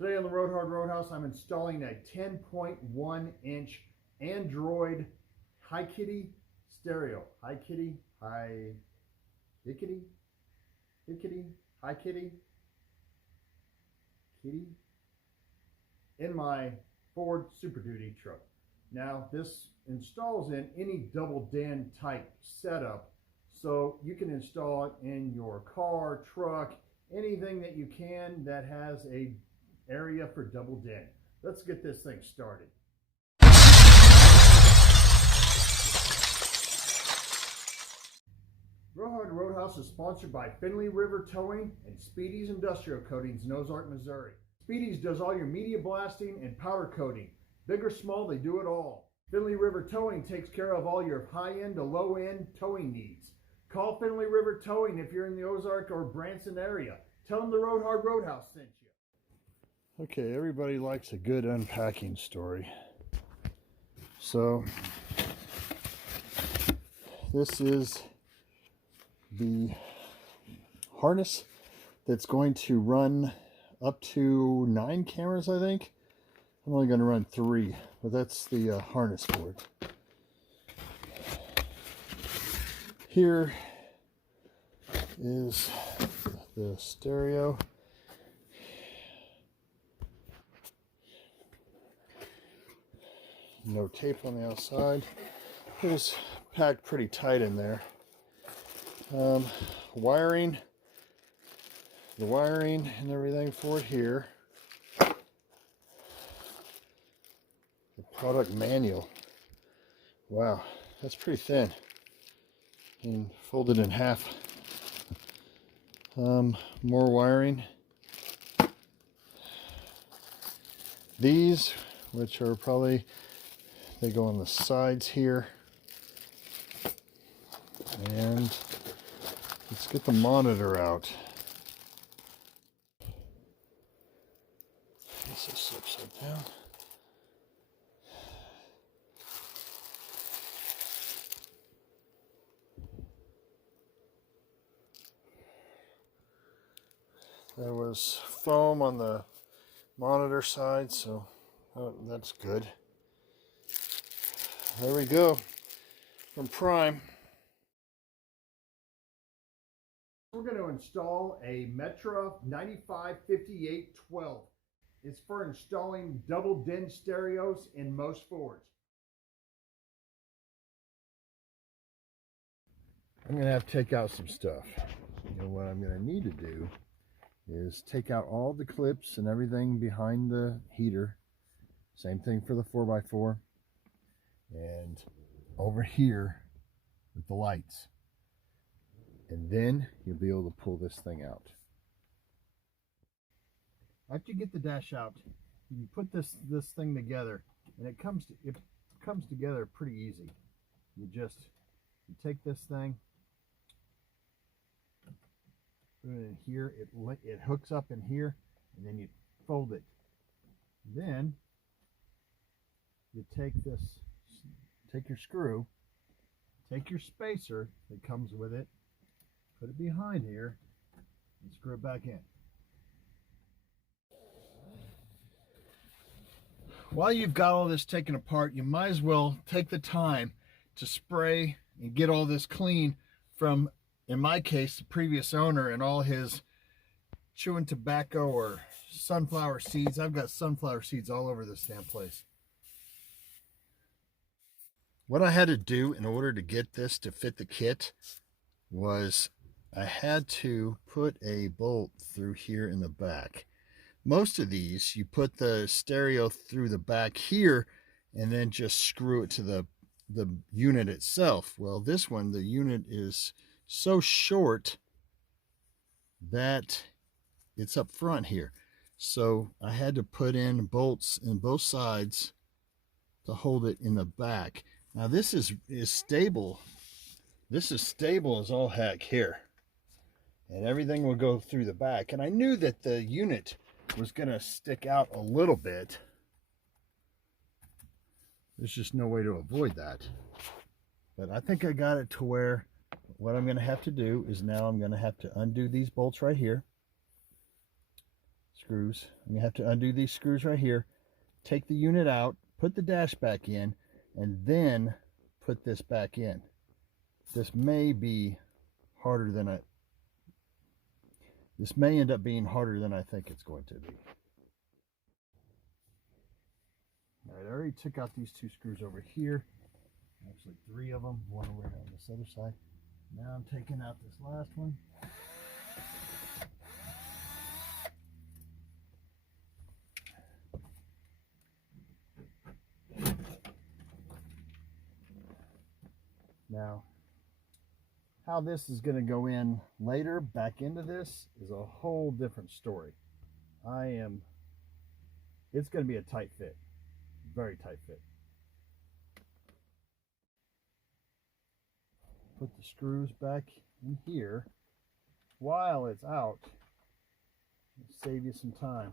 Today on the Roadhouse, I'm installing a 10.1 inch Android Hikity Stereo. Hikity in my Ford Super Duty truck. Now this installs in any double den type setup, so you can install it in your car, truck, anything that you can that has a area for double den. Let's get this thing started. Roadhouse is sponsored by Finley River Towing and Speedy's Industrial Coatings in Ozark, Missouri. Speedy's does all your media blasting and powder coating. Big or small, they do it all. Finley River Towing takes care of all your high-end to low-end towing needs. Call Finley River Towing if you're in the Ozark or Branson area. Tell them the Roadhouse sent you. Okay, everybody likes a good unpacking story. So, this is the harness that's going to run up to 9 cameras, I think. I'm only going to run 3, but that's the harness for it. Here is the stereo. No tape on the outside. It was packed pretty tight in there. Wiring, the wiring and everything for it here. The product manual. Wow, that's pretty thin and folded in half. More wiring. These, which are probably, they go on the sides here. And let's get the monitor out. This is upside down. There was foam on the monitor side, so that's good. There we go, from Prime. We're going to install a Metra 955812. It's for installing double den stereos in most Fords. I'm going to have to take out some stuff. And what I'm going to need to do is take out all the clips and everything behind the heater. Same thing for the 4x4. And over here with the lights. And then you'll be able to pull this thing out. After you get the dash out, you put this thing together, and it comes together pretty easy. You take this thing, put it in here. It hooks up in here, and then you fold it. Then you take your screw, take your spacer that comes with it, put it behind here, and screw it back in. While you've got all this taken apart, you might as well take the time to spray and get all this clean from, in my case, the previous owner and all his chewing tobacco or sunflower seeds. I've got sunflower seeds all over this damn place. What I had to do in order to get this to fit the kit was I had to put a bolt through here in the back. Most of these, you put the stereo through the back here and then just screw it to the unit itself. Well, this one, the unit is so short that it's up front here. So I had to put in bolts in both sides to hold it in the back. Now this is stable. This is stable as all heck here. And everything will go through the back. And I knew that the unit was going to stick out a little bit. There's just no way to avoid that. But I think I got it to where what I'm going to have to do is now I'm going to have to undo these bolts right here. screws. You have to undo these screws right here, take the unit out, put the dash back in, and then put this back in. This may be harder than this may end up being harder than I think it's going to be. All right, I already took out these 2 screws over here. Actually 3 of them, one over on this other side. Now I'm taking out this last one. Now, how this is going to go in later back into this is a whole different story. It's going to be a tight fit, very tight fit. Put the screws back in here while it's out. It'll save you some time.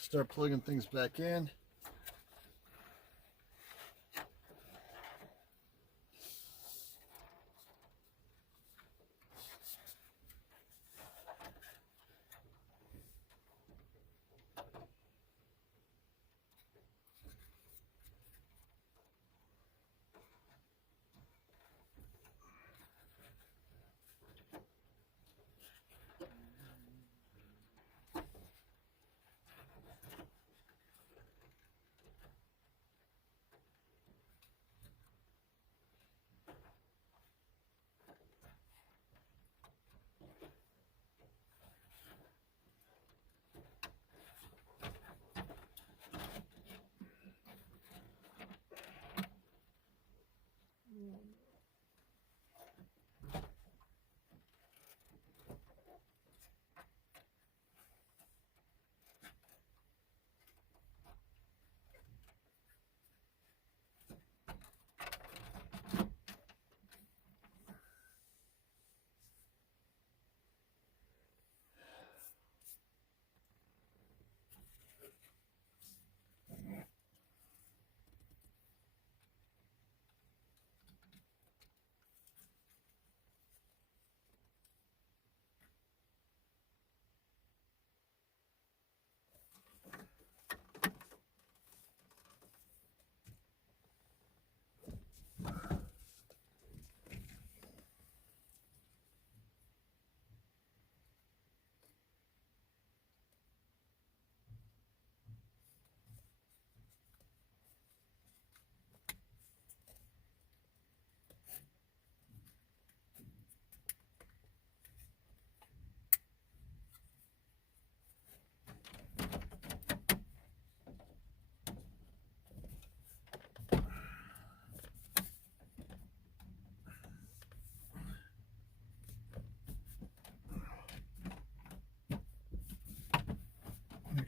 Start plugging things back in.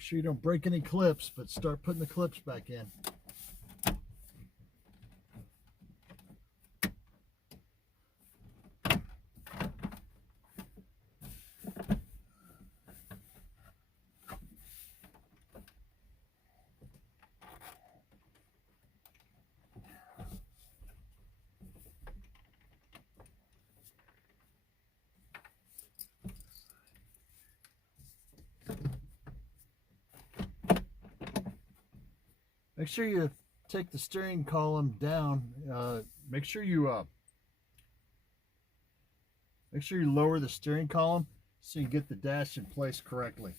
Make sure you don't break any clips, but start putting the clips back in. Make sure you take the steering column down. Make sure you lower the steering column so you get the dash in place correctly.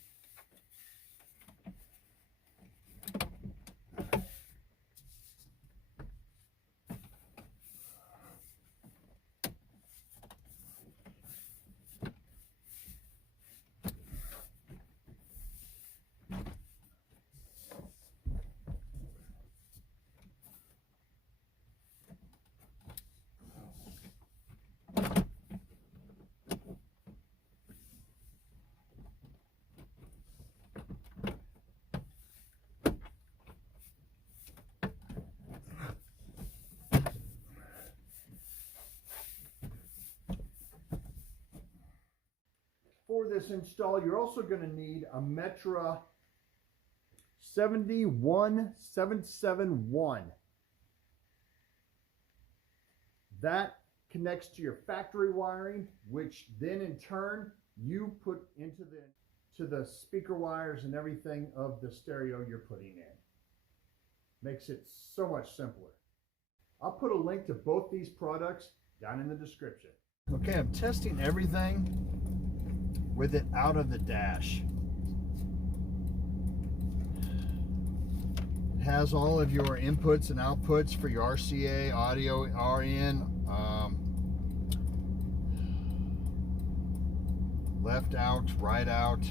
For this install, you're also going to need a Metra 71771. That connects to your factory wiring, which then in turn you put into the speaker wires and everything of the stereo you're putting in. Makes it so much simpler. I'll put a link to both these products down in the description. Okay, I'm testing everything with it out of the dash. It has all of your inputs and outputs for your RCA, audio, RN, left out, right out,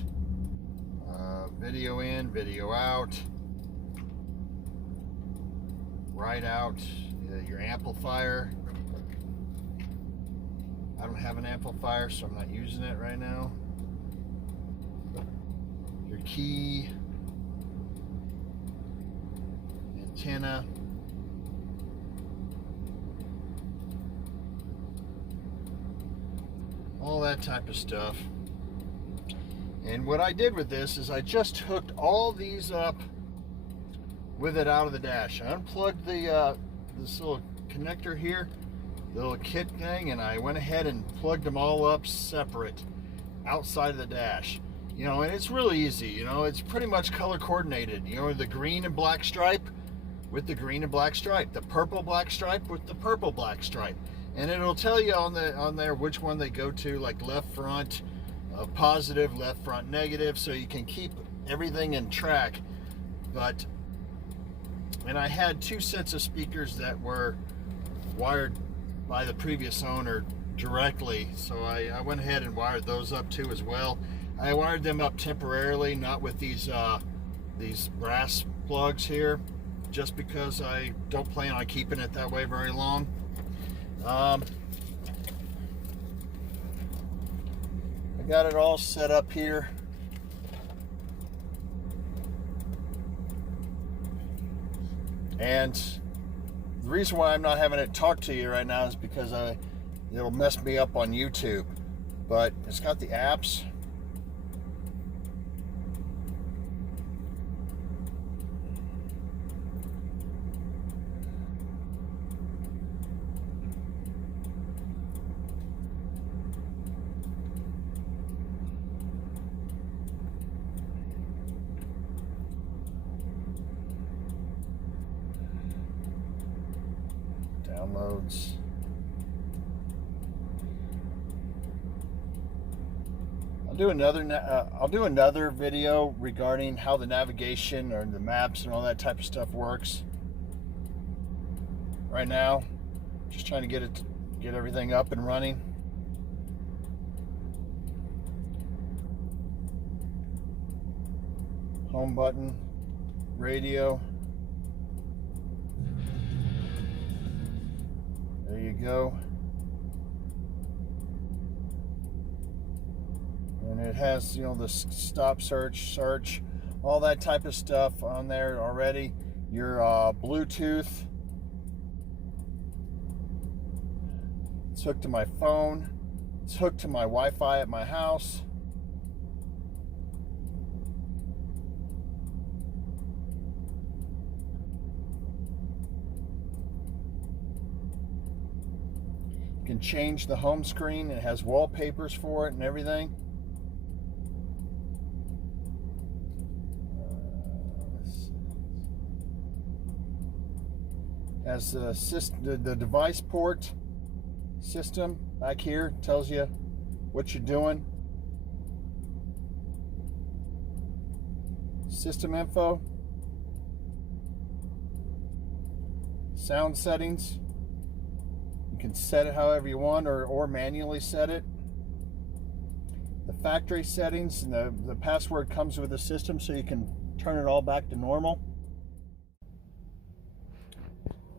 video in, video out, right out, your amplifier. I don't have an amplifier, so I'm not using it right now. Your key, antenna, all that type of stuff. And what I did with this is I just hooked all these up with it out of the dash. I unplugged this little connector here, the little kit thing, and I went ahead and plugged them all up separate outside of the dash. You know, and it's really easy. You know, it's pretty much color coordinated. You know, the green and black stripe with the green and black stripe, the purple black stripe with the purple black stripe, and it'll tell you on there which one they go to, like left front positive, left front negative, so you can keep everything in track. And I had two sets of speakers that were wired by the previous owner directly, so I went ahead and wired those up too as well. I wired them up temporarily, not with these brass plugs here, just because I don't plan on keeping it that way very long. I got it all set up here. And the reason why I'm not having it talk to you right now is because it'll mess me up on YouTube. But it's got the apps. Downloads. I'll do another video regarding how the navigation or the maps and all that type of stuff works. Right now, just trying to get everything up and running. Home button, radio. There you go. And it has, you know, the stop, search, all that type of stuff on there already. Your Bluetooth. It's hooked to my phone. It's hooked to my Wi-Fi at my house. You can change the home screen. It has wallpapers for it and everything. Has the device port system back here. Tells you what you're doing. System info. Sound settings. You can set it however you want or manually set it. The factory settings, and the password comes with the system, so you can turn it all back to normal.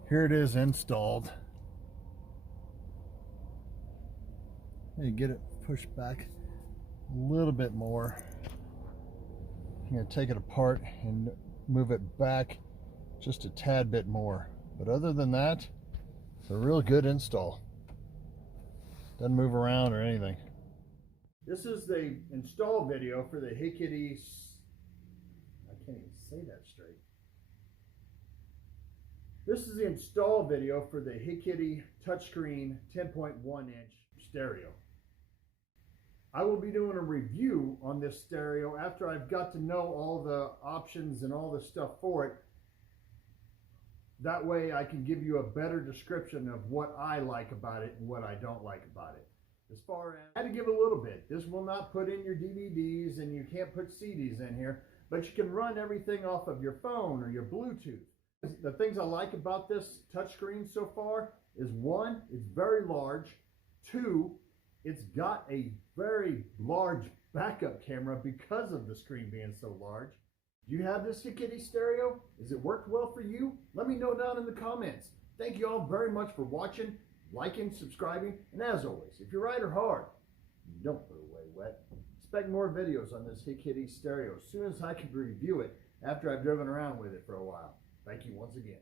Here it is installed. You get it pushed back a little bit more. I'm going to take it apart and move it back just a tad bit more. But other than that, it's a real good install. Doesn't move around or anything. This is the install video for the Hikity. I can't even say that straight. This is the install video for the Hikity touchscreen 10.1 inch stereo. I will be doing a review on this stereo after I've got to know all the options and all the stuff for it. That way I can give you a better description of what I like about it and what I don't like about it. As far as, I had to give a little bit. This will not put in your DVDs and you can't put CDs in here, but you can run everything off of your phone or your Bluetooth. The things I like about this touchscreen so far is, one, it's very large. Two, it's got a very large backup camera because of the screen being so large. Do you have this Hikity Stereo? Has it worked well for you? Let me know down in the comments. Thank you all very much for watching, liking, subscribing, and as always, if you ride her hard, don't put away wet. Expect more videos on this Hikity Stereo as soon as I can review it after I've driven around with it for a while. Thank you once again.